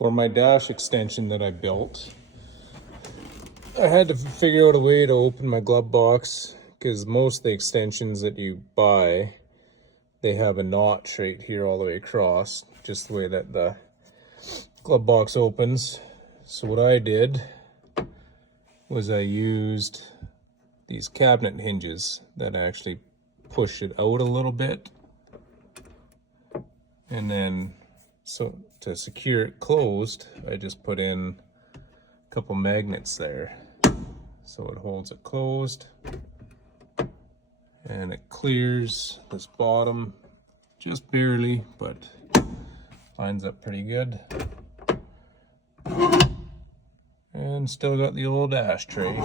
For my dash extension that I built, I had to figure out a way to open my glove box, because most of the extensions that you buy, they have a notch right here all the way across, just the way that the glove box opens. So what I did was I used these cabinet hinges that actually push it out a little bit, and then so to secure it closed, I just put in a couple magnets there, so it holds it closed, and it clears this bottom just barely, but lines up pretty good. And still got the old ashtray.